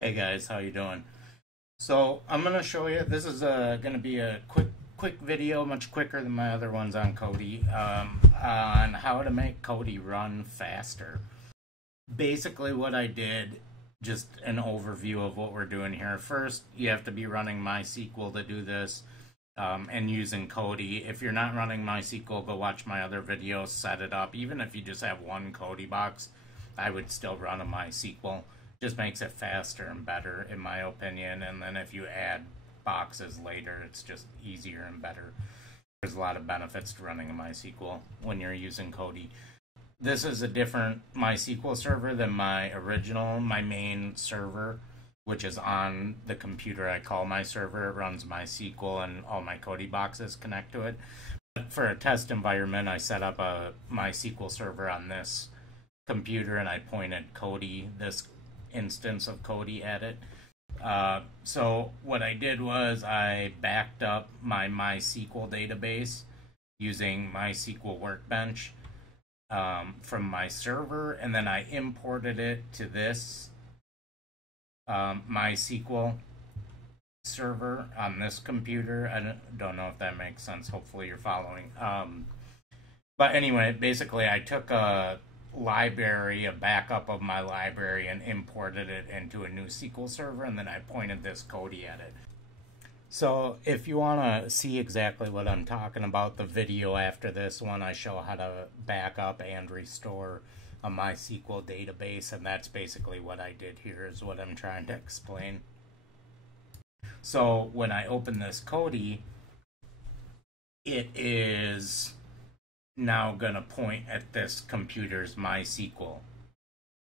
Hey guys, how you doing? So I'm gonna show you. This is gonna be a quick video, much quicker than my other ones on Kodi, on how to make Kodi run faster. Basically, what I did, just an overview of what we're doing here. First, you have to be running MySQL to do this, and using Kodi. If you're not running MySQL, go watch my other videos. Set it up. Even if you just have one Kodi box, I would still run a MySQL. Just makes it faster and better, in my opinion. And then if you add boxes later, it's just easier and better. There's a lot of benefits to running a MySQL when you're using Kodi. This is a different MySQL server than my original, my main server, which is on the computer I call my server. It runs MySQL and all my Kodi boxes connect to it. But for a test environment, I set up a MySQL server on this computer and I pointed Kodi, this instance of Kodi at it. So what I did was I backed up my MySQL database using MySQL Workbench from my server, and then I imported it to this MySQL server on this computer. I don't know if that makes sense. Hopefully you're following. But anyway, basically I took a library, a backup of my library, and imported it into a new SQL server, and then I pointed this Kodi at it. So if you want to see exactly what I'm talking about, the video after this one, I show how to back up and restore a MySQL database, and that's basically what I did here, is what I'm trying to explain. So when I open this Kodi, it is now going to point at this computer's MySQL,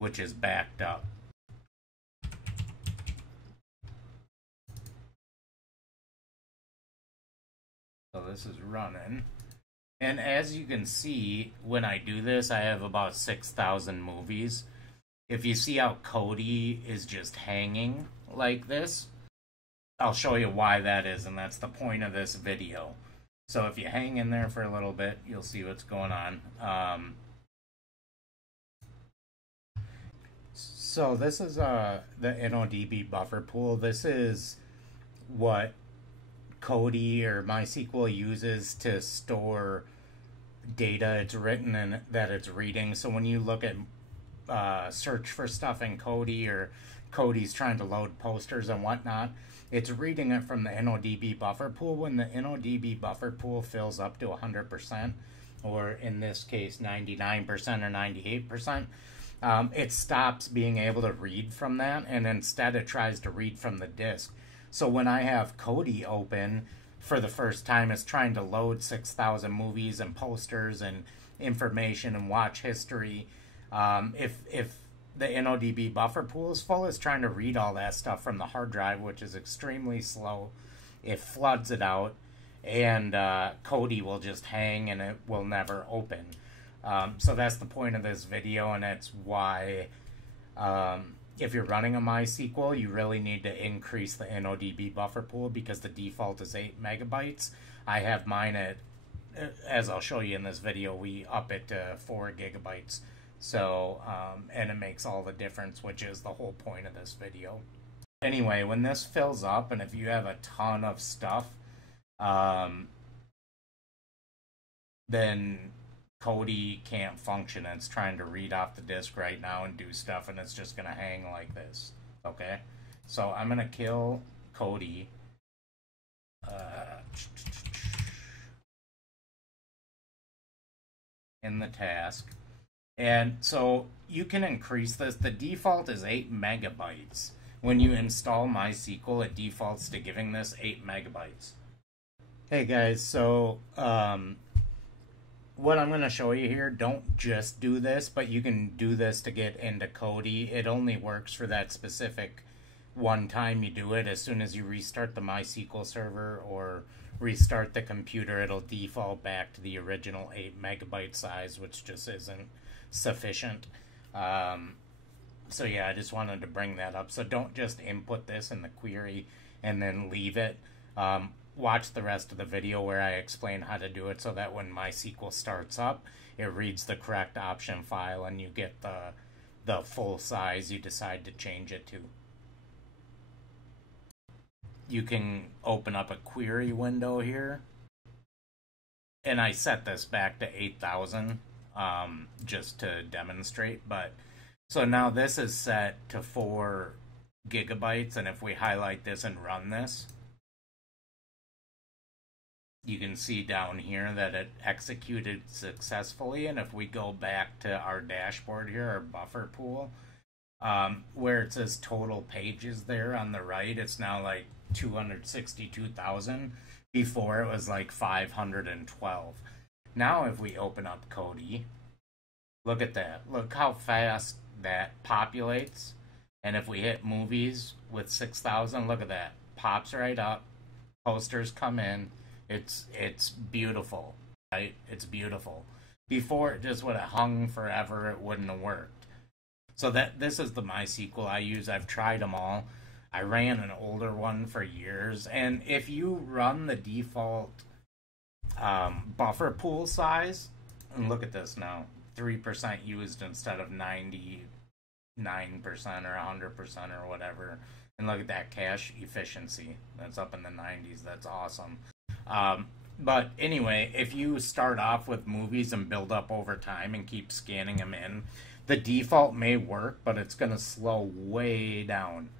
which is backed up. So this is running. And as you can see, when I do this, I have about 6,000 movies. If you see how Kodi is just hanging like this, I'll show you why that is, and that's the point of this video. So if you hang in there for a little bit, you'll see what's going on. So this is the INNODB Buffer pool. This is what Kodi or MySQL uses to store data it's written and that it's reading. So when you look at search for stuff in Kodi, or Kodi's trying to load posters and whatnot, it's reading it from the INNODB buffer pool. When the INNODB buffer pool fills up to 100%, or in this case 99% or 98%, it stops being able to read from that, and instead it tries to read from the disk. So when I have Kodi open for the first time, it's trying to load 6,000 movies and posters and information and watch history. If the INNODB buffer pool is full, it's trying to read all that stuff from the hard drive, which is extremely slow. It floods it out, and Kodi will just hang and it will never open. So that's the point of this video, and that's why if you're running a MySQL, you really need to increase the INNODB buffer pool, because the default is 8 megabytes. I have mine at, as I'll show you in this video, we up it to 4 gigabytes. So, and it makes all the difference, which is the whole point of this video. Anyway, when this fills up, and if you have a ton of stuff, then Kodi can't function. It's trying to read off the disk right now and do stuff, and it's just going to hang like this. Okay? So I'm going to kill Kodi. In the task. And so you can increase this. The default is 8 megabytes. When you install MySQL, it defaults to giving this 8 megabytes. Hey guys, so what I'm going to show you here, don't just do this, but you can do this to get into Kodi. It only works for that specific one time you do it. As soon as you restart the MySQL server or restart the computer, it'll default back to the original 8 megabyte size, which just isn't sufficient. So yeah, I just wanted to bring that up. So don't just input this in the query and then leave it. Watch the rest of the video where I explain how to do it, so that when MySQL starts up, it reads the correct option file and you get the full size you decide to change it to. you can open up a query window here. And I set this back to 8,000 just to demonstrate. But so now this is set to 4 gigabytes. And if we highlight this and run this, you can see down here that it executed successfully. And if we go back to our dashboard here, our buffer pool, where it says total pages there on the right, it's now like 262,000. Before it was like 512. Now if we open up Kodi, look at that. Look how fast that populates. And if we hit movies with 6,000, look at that. Pops right up. Posters come in. It's beautiful, right? It's beautiful. Before it just would have hung forever. It wouldn't have worked. So this is the MySQL I use. I've tried them all. I ran an older one for years, and if you run the default buffer pool size, and look at this now, 3% used instead of 99% or 100% or whatever, and look at that cache efficiency. That's up in the 90s. That's awesome. But anyway, if you start off with movies and build up over time and keep scanning them in, the default may work, but it's going to slow way down.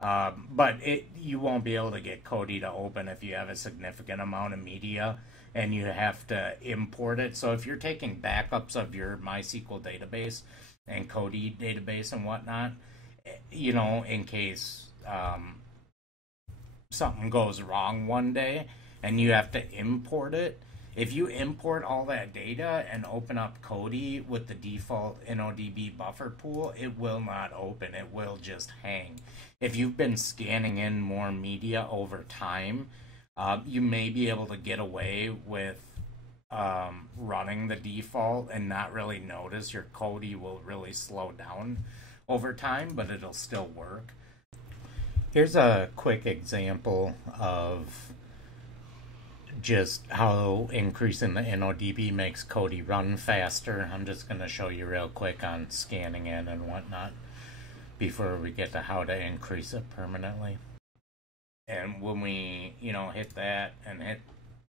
But you won't be able to get Kodi to open if you have a significant amount of media and you have to import it. So if you're taking backups of your MySQL database and Kodi database and whatnot, you know, in case something goes wrong one day and you have to import it, if you import all that data and open up Kodi with the default INNODB buffer pool, it will not open. It will just hang. If you've been scanning in more media over time, you may be able to get away with running the default and not really notice. Your Kodi will really slow down over time, but it'll still work. Here's a quick example of just how increasing the INNODB makes Kodi run faster. I'm just going to show you real quick on scanning in and whatnot before we get to how to increase it permanently. And when we, you know, hit that and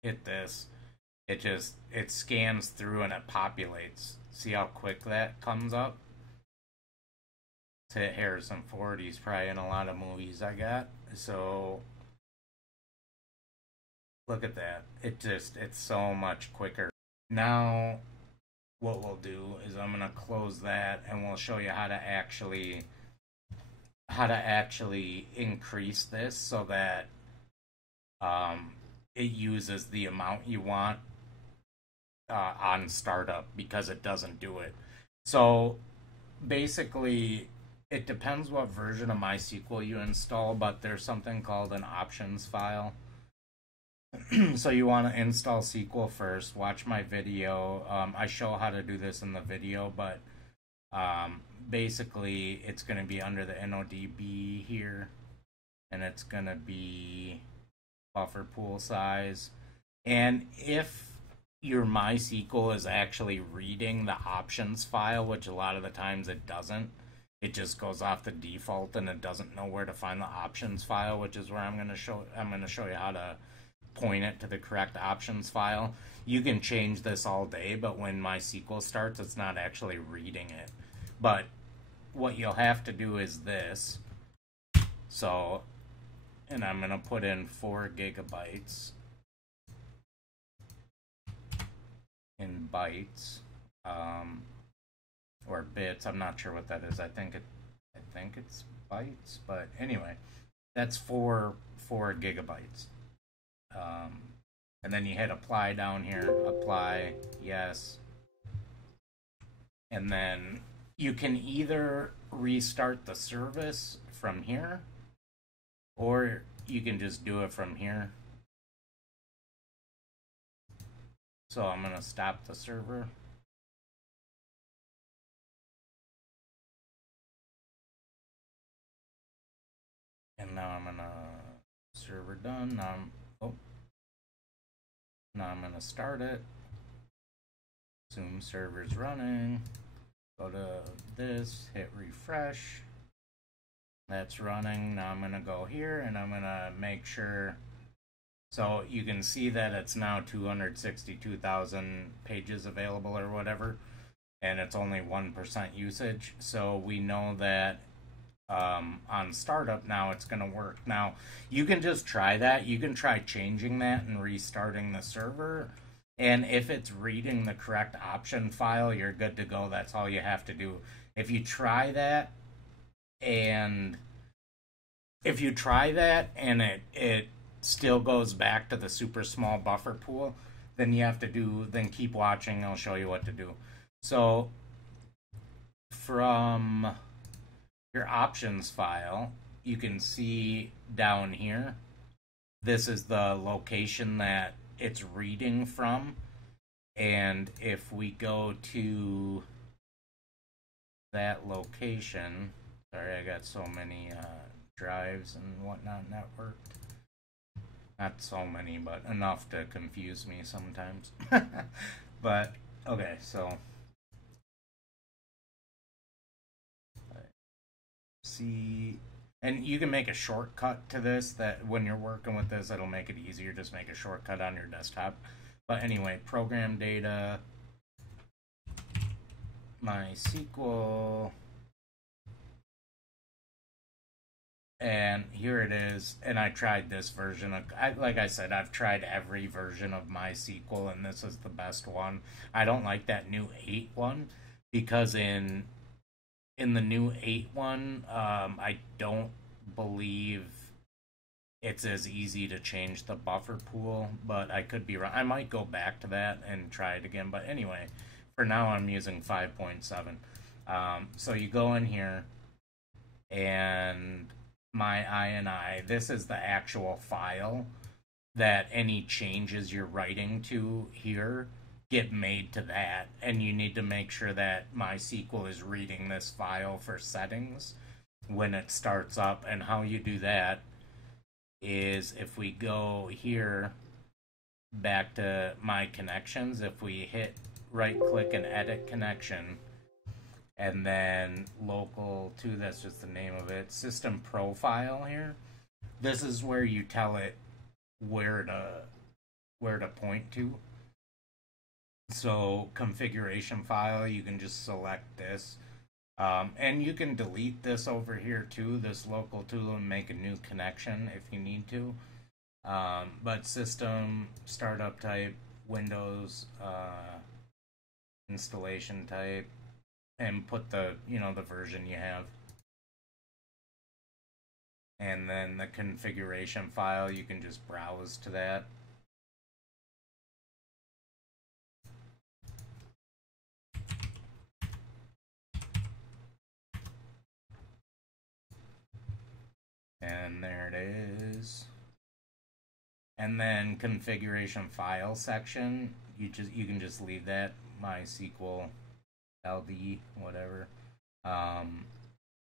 hit this, it scans through and it populates. See how quick that comes up? To hit Harrison Ford, he's probably in a lot of movies I got. So look at that. It's so much quicker. Now, what we'll do is I'm going to close that and we'll show you how to actually increase this so that it uses the amount you want on startup, because it doesn't do it. So basically, it depends what version of MySQL you install, but there's something called an options file. So you want to install SQL first. Watch my video. I show how to do this in the video, but basically it's going to be under the INNODB here, and it's going to be buffer pool size. And if your MySQL is actually reading the options file, which a lot of the times it doesn't, it just goes off the default and it doesn't know where to find the options file, which is where I'm going to show you how to point it to the correct options file. You can change this all day, but when MySQL starts, it's not actually reading it. But what you'll have to do is this. So, and I'm going to put in 4 gigabytes in bytes, or bits. I'm not sure what that is. I think it's bytes, but anyway, that's 4 gigabytes. And then you hit apply down here, apply, yes. And then you can either restart the service from here, or you can just do it from here. So I'm going to stop the server. And now I'm going to server done. Now I'm going to start it. Assume server's running. Go to this, hit refresh. that's running. Now I'm going to go here and I'm going to make sure. So you can see that it's now 262,000 pages available or whatever, and it's only 1% usage. So we know that on startup now it's going to work. Now you can just try that. You can try changing that and restarting the server. And if it's reading the correct option file, you're good to go. That's all you have to do. If you try that and it still goes back to the super small buffer pool, then you have to then keep watching. I'll show you what to do. So from your options file, you can see down here, this is the location that it's reading from. And if we go to that location, sorry, I got so many drives and whatnot networked. Not so many, but enough to confuse me sometimes. But, okay, so see, and you can make a shortcut to this, that when you're working with this, it'll make it easier. Just make a shortcut on your desktop. But anyway, program data, MySQL, and here it is. And I tried this version of, like I said, I've tried every version of MySQL, and this is the best one. I don't like that new 8 one, because in the new 8 one, I don't believe it's as easy to change the buffer pool, but I could be wrong. I might go back to that and try it again, but anyway, for now I'm using 5.7. So you go in here, and my INI, this is the actual file that any changes you're writing to here get made to that, and you need to make sure that MySQL is reading this file for settings when it starts up. And how you do that is, if we go here back to my connections, if we hit right click and edit connection, and then local to, that's just the name of it, system profile here, this is where you tell it where to point to. So configuration file, you can just select this, and you can delete this over here too, this local tool, and make a new connection if you need to. But system, startup type, Windows, installation type, and put the version you have. And then the configuration file, you can just browse to that. And there it is. And then configuration file section, you can just leave that MySQL LD whatever.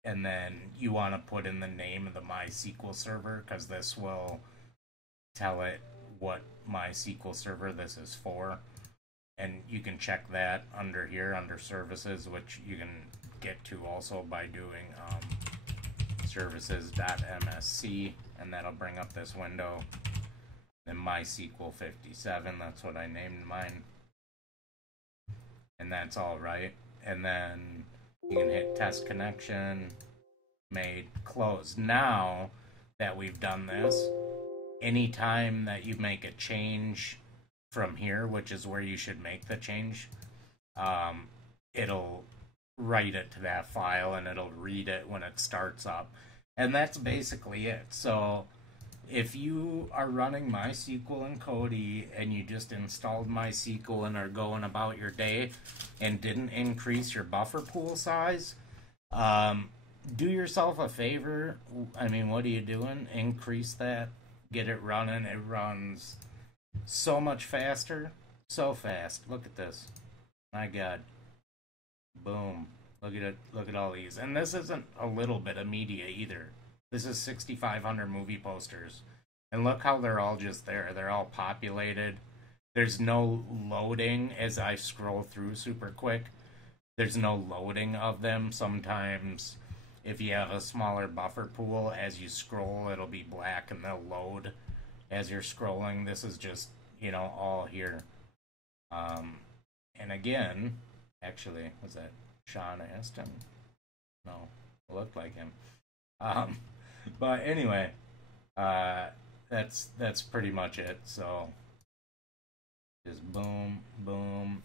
And then you want to put in the name of the MySQL server, because this will tell it what MySQL server this is for. And you can check that under here, under services, which you can get to also by doing services.msc, and that'll bring up this window. Then MySQL 57, that's what I named mine. And that's all right. And then you can hit test connection, made, close. Now that we've done this, anytime that you make a change from here, which is where you should make the change, it'll write it to that file, and it'll read it when it starts up. And that's basically it. So if you are running MySQL and Kodi, and you just installed MySQL and are going about your day and didn't increase your buffer pool size, do yourself a favor. I mean, what are you doing? Increase that. Get it running. It runs so much faster. So fast. Look at this. My God. Boom. Look at it. Look at all these. And this isn't a little bit of media either. This is 6,500 movie posters. And look how they're all just there. They're all populated. There's no loading as I scroll through super quick. There's no loading of them. Sometimes if you have a smaller buffer pool, as you scroll, it'll be black and they'll load as you're scrolling. This is just, you know, all here. And again, actually, was that Sean Aston? No, it looked like him. But anyway, that's pretty much it. So just boom, boom.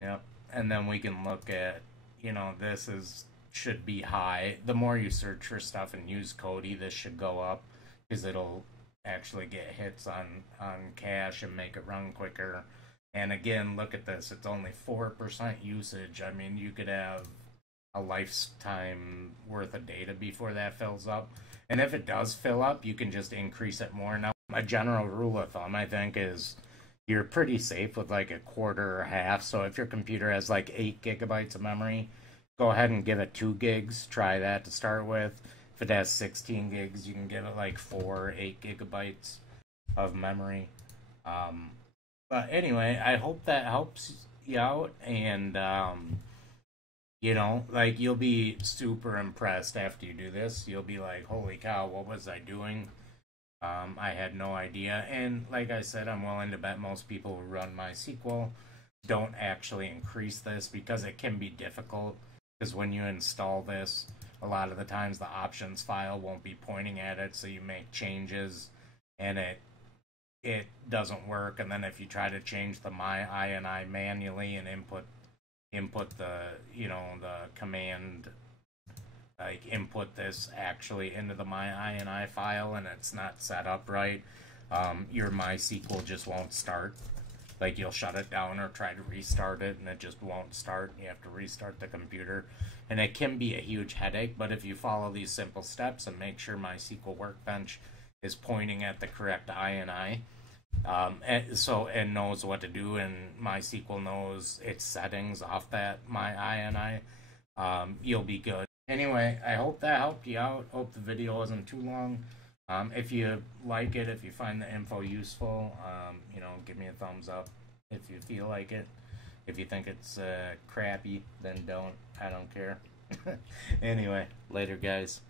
Yep. And then we can look at, you know, should be high. The more you search for stuff and use Kodi, this should go up because it'll actually get hits on cache and make it run quicker. And again, look at this. It's only 4% usage. I mean, you could have a lifetime worth of data before that fills up. And if it does fill up, you can just increase it more. Now, a general rule of thumb, I think, is you're pretty safe with like a quarter or half. So if your computer has like 8 gigabytes of memory, go ahead and give it 2 gigs. Try that to start with. If it has 16 gigs, you can give it like 4 or 8 gigabytes of memory. But anyway, I hope that helps you out. And, you know, like, you'll be super impressed after you do this. You'll be like, holy cow, what was I doing? I had no idea. And like I said, I'm willing to bet most people who run MySQL don't actually increase this because it can be difficult. Because when you install this, a lot of the times the options file won't be pointing at it, so you make changes and it doesn't work. And then if you try to change the INI manually and input the, you know, the command, like input this actually into the INI file and it's not set up right, your MySQL just won't start. Like, you'll shut it down or try to restart it and it just won't start. You have to restart the computer. And it can be a huge headache, but if you follow these simple steps and make sure MySQL Workbench is pointing at the correct INI, and knows what to do, and MySQL knows its settings off that INI, you'll be good. Anyway, I hope that helped you out. Hope the video wasn't too long. If you like it, if you find the info useful, you know, give me a thumbs up if you feel like it. If you think it's crappy, then don't. I don't care. Anyway, later, guys.